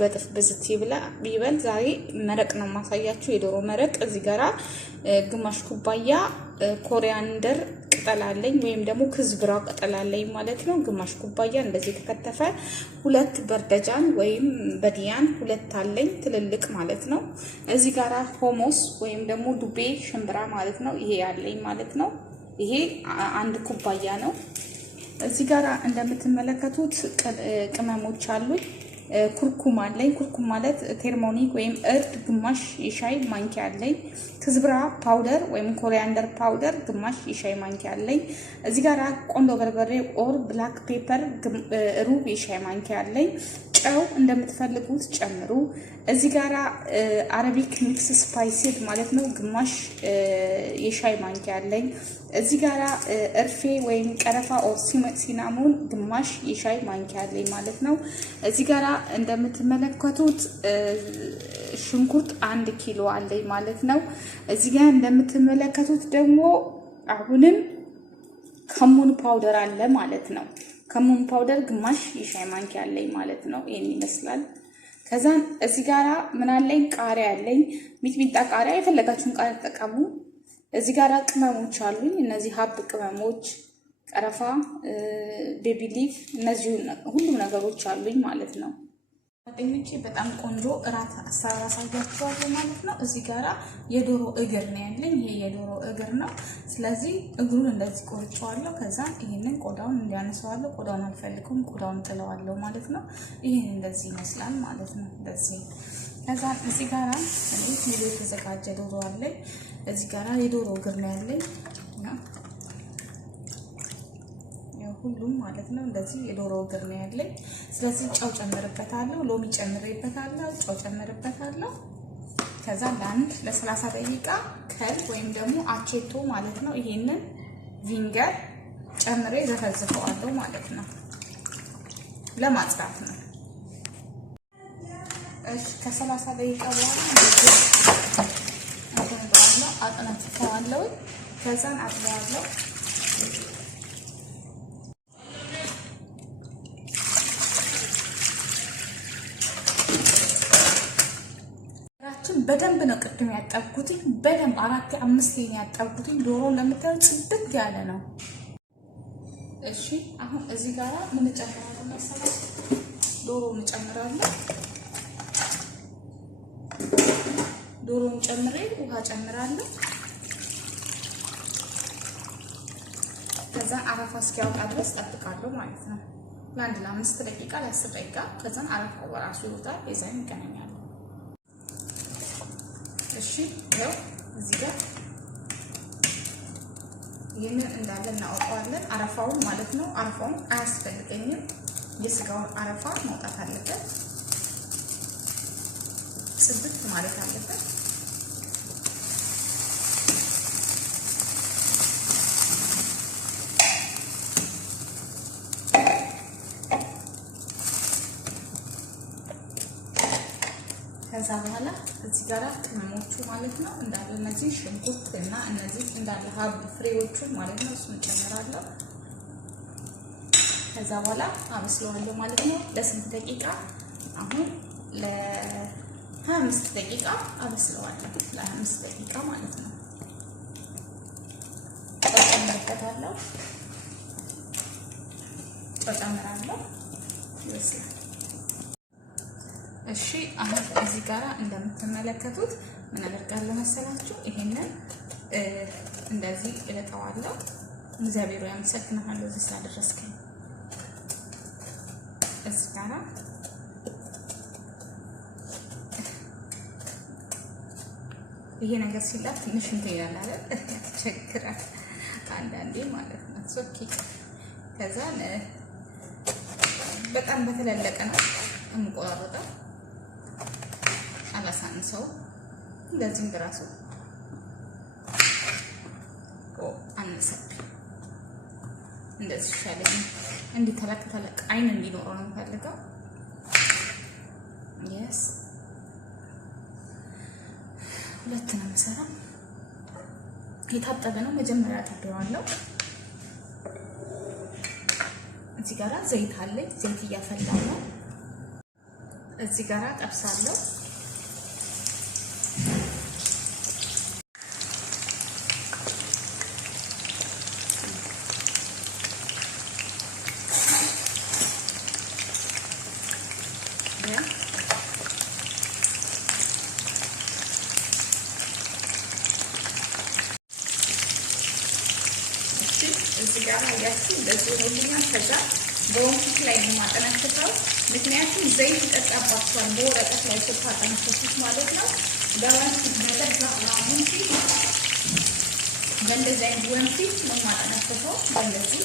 በጥፍ ብዝት ይበል። ዛሬ መረቅ ነው ማሳያችሁ፣ የዶሮ መረቅ። እዚህ ጋራ ግማሽ ኩባያ ኮሪያንደር ቅጠል አለኝ ወይም ደግሞ ክዝብራ ቅጠል አለኝ ማለት ነው። ግማሽ ኩባያ እንደዚህ ተከተፈ። ሁለት በርደጃን ወይም በዲያን ሁለት አለኝ ትልልቅ ማለት ነው። እዚህ ጋራ ሆሞስ ወይም ደግሞ ዱቤ ሽምብራ ማለት ነው። ይሄ ያለኝ ማለት ነው። ይሄ አንድ ኩባያ ነው። እዚህ ጋራ እንደምትመለከቱት ቅመሞች አሉኝ። ኩርኩም አለኝ። ኩርኩም ማለት ቴርሞኒክ ወይም እርድ ግማሽ የሻይ ማንኪያ አለኝ። ክዝብራ ፓውደር ወይም ኮሪያንደር ፓውደር ግማሽ የሻይ ማንኪያ አለኝ። እዚህ ጋር ቆንዶ በርበሬ ኦር ብላክ ፔፐር ሩብ የሻይ ማንኪያ አለኝ። ጨው እንደምትፈልጉት ጨምሩ። እዚህ ጋር አረቢክ ሚክስ ስፓይሲድ ማለት ነው ግማሽ የሻይ ማንኪያ አለኝ። እዚህ ጋር እርፌ ወይም ቀረፋ ኦር ሲናሞን ግማሽ የሻይ ማንኪያ አለኝ ማለት ነው። እዚህ ጋር እንደምትመለከቱት ሽንኩርት 1 ኪሎ አለኝ ማለት ነው። እዚህ ጋር እንደምትመለከቱት ደግሞ አሁንም ከሙን ፓውደር አለ ማለት ነው። ከሙን ፓውደር ግማሽ የሻይ ማንኪያ አለኝ ማለት ነው። ይሄን ይመስላል። ከዛን እዚህ ጋራ ምን አለኝ? ቃሪያ አለኝ። ሚጥሚጣ ቃሪያ፣ የፈለጋችሁን ቃሪያ ተጠቀሙ። እዚህ ጋራ ቅመሞች አሉኝ። እነዚህ ሀብ ቅመሞች፣ ቀረፋ፣ ቤቢ ሊፍ፣ እነዚህ ሁሉም ነገሮች አሉኝ ማለት ነው። ጓደኞቼ በጣም ቆንጆ እራት አሰራር አሳያችኋለሁ ማለት ነው። እዚህ ጋራ የዶሮ እግር ነው ያለኝ። ይሄ የዶሮ እግር ነው። ስለዚህ እግሩን እንደዚህ ቆርጬዋለሁ። ከዛ ይሄንን ቆዳውን እንዲያነሳዋለሁ። ቆዳውን አልፈልግም፣ ቆዳውን ጥለዋለሁ ማለት ነው። ይሄን እንደዚህ ይመስላል ማለት ነው። እንደዚህ ከዛ እዚህ ጋራ እኔ ኪሎ የተዘጋጀ ዶሮ አለኝ። እዚህ ጋራ የዶሮ እግር ነው ያለኝ ሁሉም ማለት ነው። እንደዚህ የዶሮ እግር ነው ያለኝ። ስለዚህ ጨው ጨምርበታለሁ፣ ሎሚ ጨምሬበታለሁ፣ ጨው ጨምርበታለሁ። ከዛ ለ30 ደቂቃ ከል ወይም ደግሞ አቼቶ ማለት ነው። ይሄንን ቪንገር ጨምሬ ዘፈዝፈዋለሁ ማለት ነው። ለማጽዳት ነው። እሺ ከ30 ደቂቃ በኋላ አጥነትፈዋለሁ። ከዛን አጥለዋለሁ። በደንብ ነው ቅድም ያጠብኩትኝ። በደንብ 4-5 ያጠብኩትኝ። ዶሮ ለምታዩት ጽድት ያለ ነው። እሺ አሁን እዚህ ጋራ ምን ጨምራለሁ መሰላችሁ? ዶሮውን ጨምራለሁ። ዶሮውን ጨምሬ ውሃ ጨምራለሁ። ከዛ አረፋ እስኪያወጣ ድረስ ጠብቃለሁ ማለት ነው። ለ5 ደቂቃ ለ10 ደቂቃ። ከዛ አረፋው በራሱ ይወጣል። የዛን ይገናኛል። እሺ ያው እዚህ ጋር ይሄንን እንዳለ እናወጣዋለን። አረፋውን ማለት ነው። አረፋውን አያስፈልገኝም። የስጋውን አረፋ መውጣት አለበት። ጽድት ማለት አለበት። ከዛ በኋላ እዚህ ጋር ቅመሞቹ ማለት ነው እንዳለ እነዚህ ሽንኩርት እና እነዚህ እንዳለ ሀብ ፍሬዎቹ ማለት ነው እሱን ጨምራለሁ። ከዛ በኋላ አበስለዋለሁ ማለት ነው። ለስንት ደቂቃ? አሁን ለ25 ደቂቃ አበስለዋለሁ። ለ25 ደቂቃ ማለት ነው። ጨምርበታለሁ። ጨምራለሁ። ይወስላል። እሺ አሁን እዚህ ጋራ እንደምትመለከቱት ምን አደርጋለሁ መሰላችሁ? ይሄንን እንደዚህ እለጣዋለሁ። እግዚአብሔር ያመሰግናለሁ እዚህ ስላደረስከኝ። እዚህ ጋራ ይሄ ነገር ሲላጥ ትንሽ እንትን ይላል አይደል? ያስቸግራል አንዳንዴ ማለት ነው። ኦኬ ከዛ በጣም በተለለቀ ነው እንቆራረጠው። አላሳንሰው እንደዚህ እንደራሱ አነሰብኝ። እንደዚህ ሻለኝ። እንዲህ ተለቅ አይን እንዲኖረው ነው የምፈልገው። የስ ሁለት ነው የምሰራው። የታጠበ ነው። መጀመሪያ አጥቤዋለሁ። እዚህ ጋራ ዘይት አለኝ። ዘይት እያፈላሁ ነው። እዚህ ጋር ጠብሳለሁ። እዚህ ጋር ያያችሁ እንደዚህ ሆልኛል። ከዛ በወንፊት ላይ ነው የማጠነክተው፣ ምክንያቱም ዘይት ይጠጣባችኋል በወረቀት ላይ ስታጠነክቱት ማለት ነው። በወንፊት በለዛ ወንፊት በእንደዚህ አይነት ወንፊት ነው የማጠነክተው በእንደዚህ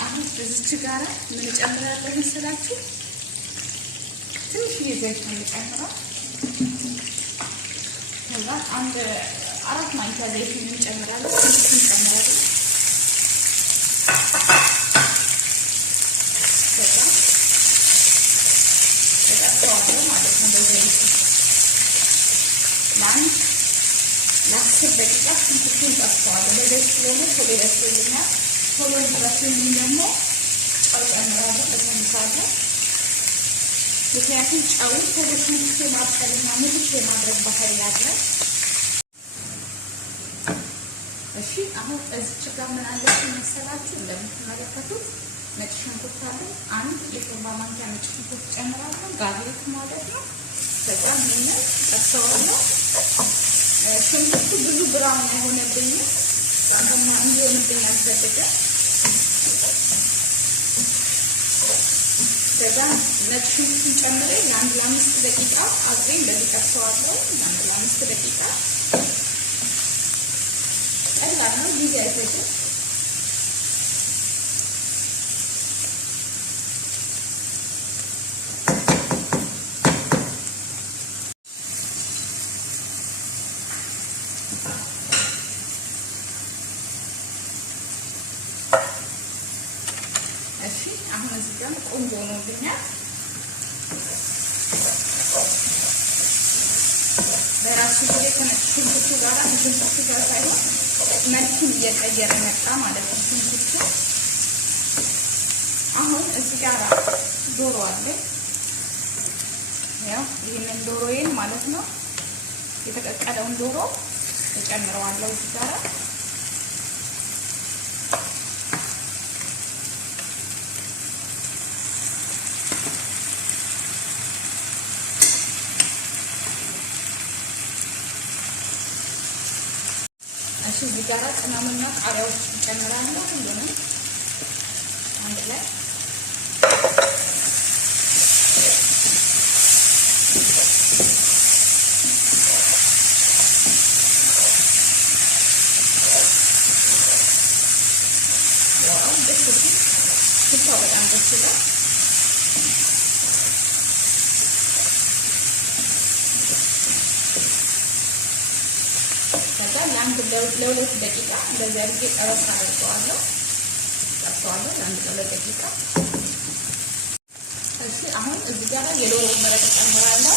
አሁን እዚች ጋር ምን ጨምራለሁ መሰላችሁ? ትንሽዬ ዘይት ነው የምጨምረው። ከዛ አንድ 4 ማንኪያ ዘይት እንጨምራለን። ትንሽ እንጨምራለን። ከዛ ተጠጣዋለሁ ማለት ነው በዘይት ለ10 ደቂቃ ሽንኩርቱን ጠብሰዋለሁ። በዘይት ስለሆነ ቶሎ ይበስልልኛል። ቶሎ እንዲበስልልኝ ደግሞ ጨው ጨምራለሁ፣ እቀንሳለሁ። ምክንያቱም ጨው ቶሎ ሽንኩርት የማብሰልና ምልስ የማድረግ ባህሪ ያለው። እሺ አሁን እዚች ጋር ምን አለች መሰላችሁ? እንደምትመለከቱት ነጭ ሽንኩርት አለ። አንድ የሾርባ ማንኪያ ነጭ ሽንኩርት ጨምራለሁ፣ ጋርሊክ ማለት ነው። ከዛ ይሄንን ጠብሰዋለሁ። ሽንኩርቱ ብዙ ብራውን አይሆንብኝም፣ ያንተማ እንዲሆንብኝ አልፈልግም። ከዛ ነጭ ሽንኩርቱን ጨምሬ ለአንድ ለ5 ደቂቃ አብሬ እንደዚህ ጠብሰዋለሁ። ለአንድ ለ5 ደቂቃ ቀላል ነው፣ ጊዜ አይፈጅም። አሁን እዚህ ጋር ቆንጆ ነው ብኛት በራሱ ጊዜ ከነጭ ሽንኩርቱ ጋር ሽንኩርቱ ጋር ሳይሆን መልኩን እየቀየረ መጣ ማለት ነው ሽንኩርቱ። አሁን እዚህ ጋር ዶሮ አለ። ያው ይሄንን ዶሮዬን ማለት ነው የተቀቀለውን ዶሮ እጨምረዋለሁ እዚህ ጋር። እዚህ ጋር ቅመምና ቃሪያዎች እንጨምራለን። ሁሉንም አንድ ላይ ዋው ደስ ይላል። ሽታው በጣም ደስ ይላል። ለሁለት ደቂቃ እንደዚህ አድርጌ ጠበስ አድርገዋለሁ። ጠብሰዋለሁ ለአንድ ለሁለት ደቂቃ። እሺ አሁን እዚህ ጋር የዶሮ መረቅ ጨምራለሁ።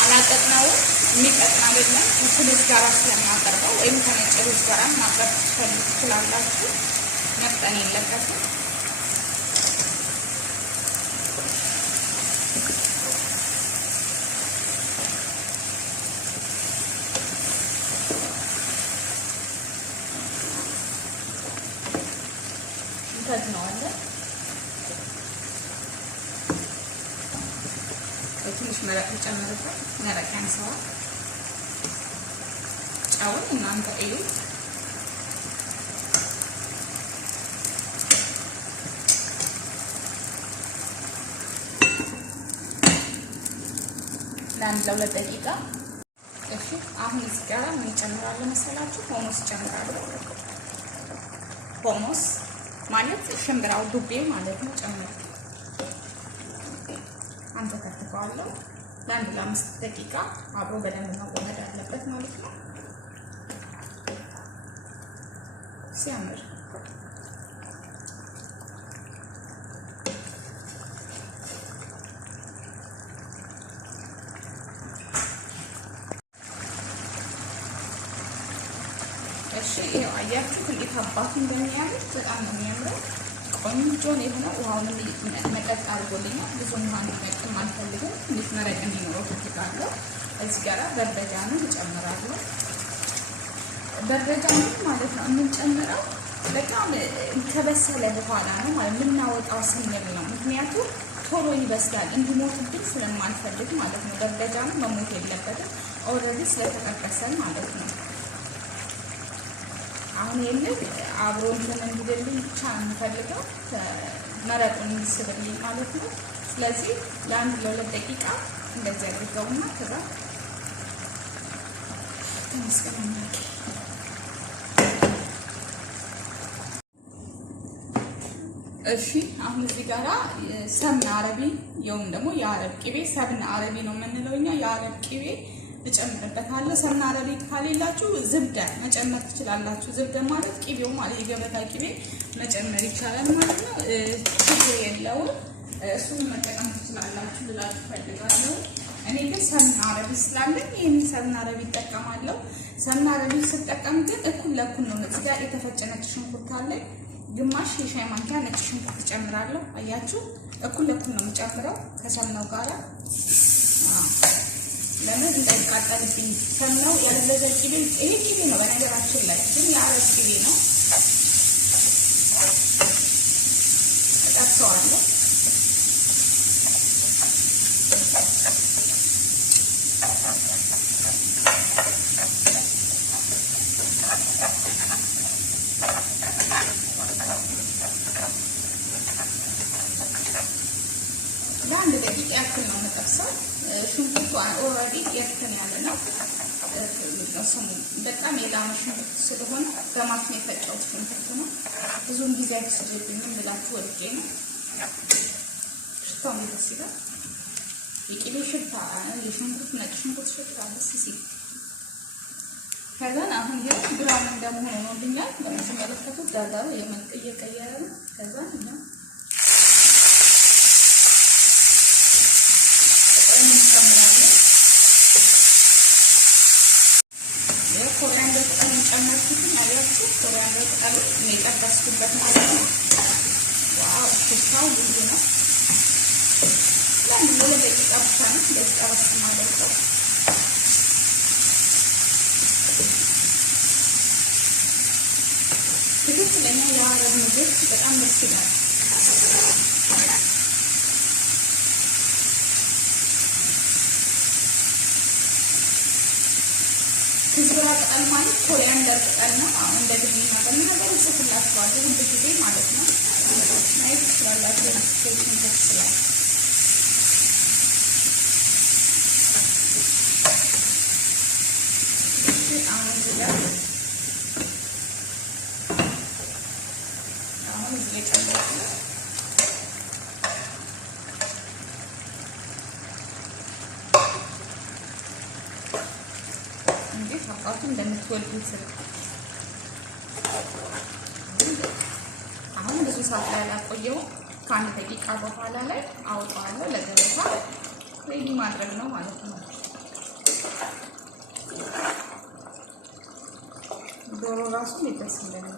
አላጠጥነውም፣ የሚቀጥን አይደለም። ከስልስ ጋር ስለማቀርበው ወይም ከነጭ ሩዝ ጋር ማቅረብ ትችላላችሁ። መፍጠን የለበትም። እንከድነዋለን። ትንሽ መረቅ ጨምርበት፣ መረቅ ያንሰዋል። ጨውን እናንተ እዩት። ለአንድ ለሁለት ደቂቃ። እሺ አሁን እዚህ ጋር ምን ጨምራለሁ መሰላችሁ? ሆኖስ ጨምራለሁ። ሆሞስ ማለት ሽምብራው ዱቤ ማለት ነው ጨምር አንተ ከተፈዋለሁ ለአንድ ለ5 ደቂቃ አብሮ በደንብ መዋሃድ አለበት ማለት ነው። ሲያምር እሺ ይሄው አያችሁ እንዴት አባቱ እንደሚያምር በጣም ነው የሚያምረው። ቆንጆ ነው የሆነው። ውሃውን መጠጥ አድርጎልኛል። ብዙ ውሃ እንዲመጥም አልፈልግም። እንዴት መረቅ እንዲኖረው ፈልጋለሁ። እዚህ ጋር በርበሬውን እጨምራለሁ። በርበሬውን ማለት ነው የምንጨምረው በጣም ከበሰለ በኋላ ነው ማለት የምናወጣው ስንል ነው። ምክንያቱም ቶሎ ይበስላል እንዲሞትብን ስለማልፈልግ ማለት ነው። በርበሬውን መሞት የለበትም ኦልሬዲ ስለተጠበሰ ማለት ነው። አሁን ይሄንን አብሮ እንትን እንዲደልኝ ብቻ እንፈልገው መረቁን እንዲስብልኝ ማለት ነው። ስለዚህ ለአንድ ለ2 ደቂቃ እንደዚህ አድርገውና ከዛ ተመስገናለሁ። እሺ አሁን እዚህ ጋራ ሰብነ አረቢ የውም ደግሞ የአረብ ቅቤ ሰብነ አረቢ ነው የምንለው እኛ። የአረብ ቅቤ እጨምርበታለሁ። ሰብነ አረቢ ካሌላችሁ ዝብደ መጨመር ትችላላችሁ። ዝብደ ማለት ቅቤው ማለት የገበታ ቅቤ መጨመር ይቻላል ማለት ነው። ችግር የለውም። እሱን መጠቀም ትችላላችሁ ብላችሁ ፈልጋለሁ። እኔ ግን ሰብነ አረቢ ስላለኝ ይሄን ሰብነ አረቢ እጠቀማለሁ። ሰብነ አረቢ ስጠቀም ግን እኩል ለእኩል ነው። እዚህ ጋር የተፈጨ ነጭ ሽንኩርት አለኝ። ግማሽ የሻይ ማንኪያ ነጭ ሽንኩርት እጨምራለሁ። አያችሁ እኩል ለእኩል ነው የምጨምረው ከሰብነው ጋራ። ለምን እንዳይቃጠልብኝ። ሰብነው ያለበዛ ቅቤ ይሄ ቅቤ ነው በነገራችን ላይ ግን የአረብ ቅቤ ነው። እጠብሰዋለሁ። ለአንድ ደቂቃ ያክል ነው የምጠብሰው። ሽንኩርቱ ኦልሬዲ ኤርትን ያለ ነው። በጣም የላመ ሽንኩርት ስለሆነ በማሽን የፈጨሁት ሽንኩርት ነው። ብዙም ጊዜ አይፈጅብኝም ብላችሁ ወልጄ ነው። ሽታው ደስ ይላል። የቅቤ ሽታ፣ የሽንኩርት ነጭ ሽንኩርት ሽታ ደስ ሲል ከዛን አሁን ይሄ ብራውን እንደመሆኑ ሆኖልኛል። በምትመለከቱት ዳርዳሩ የመልክ እየቀየረ ነው። ከዛን እኛ እንጨምራለን። ኮሪያንደር ቅጠል ጨመርኩት። አያችሁ ኮሪያንደር ቅጠል ነው የጠበስኩበት ማለት ነው። ዋው ሽታው ልዩ ነው። ለምን ለደቂቃ ብቻ ነው ለጠበስ ማለት ነው። ትክክለኛ የአረብ ምግብ በጣም ደስ ይላል። ክዝብራ ቅጠል ማለት ኮሪያንደር ቅጠል ነው። አሁን እንደዚህ ማለት ነው። ነገር ጽፍላችኋለሁ ሁሉ ጊዜ ማለት ነው። ማየት ትችላላችሁ። ቴክኒክ ተስላል አሁን እዚህ ጨምራለሁ። እንዴት አባቱ እንደምትወዱት አሁን ብዙ ሰዓት ላይ አላቆየው። ከአንድ ደቂቃ በኋላ ላይ አውጣዋለሁ። ለገበታ ሬዲ ማድረግ ነው ማለት ነው። ዶሮ ራሱ ደስ ይላል።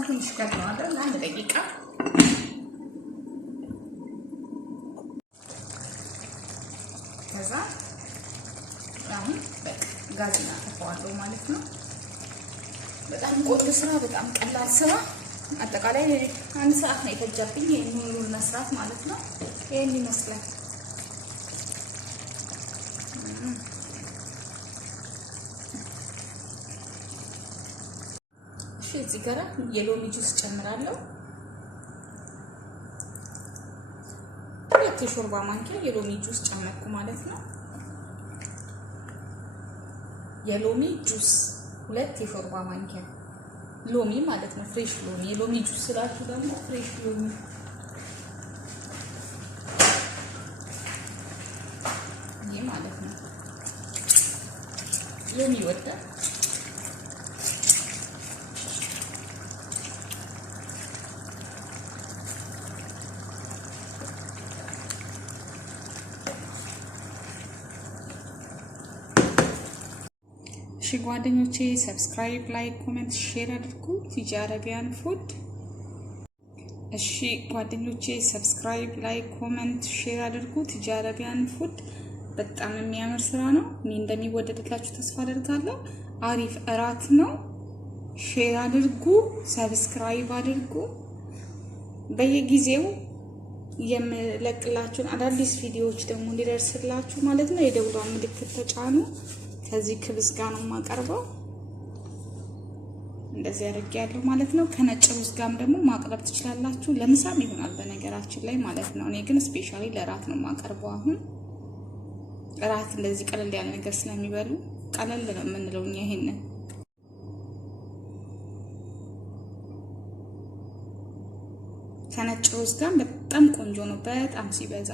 ትንሽ ከድነዋለሁ ለአንድ ደቂቃ። ከዛ አሁን ጋዝ እናጠፋዋለሁ ማለት ነው። በጣም ቆንጆ ስራ፣ በጣም ቀላል ስራ። አጠቃላይ 1 ሰዓት ነው የፈጀብኝ ይሄን ሁሉ መስራት ማለት ነው። ይሄን ይመስላል። እሺ እዚህ ጋር የሎሚ ጁስ ጨምራለሁ። 2 የሾርባ ማንኪያ የሎሚ ጁስ ጨመርኩ ማለት ነው። የሎሚ ጁስ 2 የሾርባ ማንኪያ ሎሚ ማለት ነው። ፍሬሽ ሎሚ የሎሚ ጁስ ስላችሁ ደግሞ ፍሬሽ ሎሚ ይሄ ማለት ነው። ሎሚ ይወዳል። እሺ ጓደኞቼ ሰብስክራይብ፣ ላይክ፣ ኮሜንት፣ ሼር አድርጉ። ቲጂ አረቢያን ፉድ። እሺ ጓደኞቼ ሰብስክራይብ፣ ላይክ፣ ኮሜንት፣ ሼር አድርጉ። ቲጂ አረቢያን ፉድ በጣም የሚያምር ስራ ነው። እኔ እንደሚወደድላችሁ ተስፋ አደርጋለሁ። አሪፍ እራት ነው። ሼር አድርጉ፣ ሰብስክራይብ አድርጉ። በየጊዜው የምለቅላችሁን አዳዲስ ቪዲዮዎች ደግሞ እንዲደርስላችሁ ማለት ነው የደውሏን ምልክት ተጫኑ። ከዚህ ክብስ ጋር ነው የማቀርበው። እንደዚህ አድርጌያለሁ ማለት ነው። ከነጭ ሩዝ ጋርም ደግሞ ማቅረብ ትችላላችሁ። ለምሳም ይሆናል በነገራችን ላይ ማለት ነው። እኔ ግን ስፔሻሊ ለራት ነው የማቀርበው። አሁን ራት እንደዚህ ቀለል ያለ ነገር ስለሚበሉ ቀለል ነው የምንለው እኛ ይሄንን። ከነጭ ሩዝ ጋር በጣም ቆንጆ ነው፣ በጣም ሲበዛ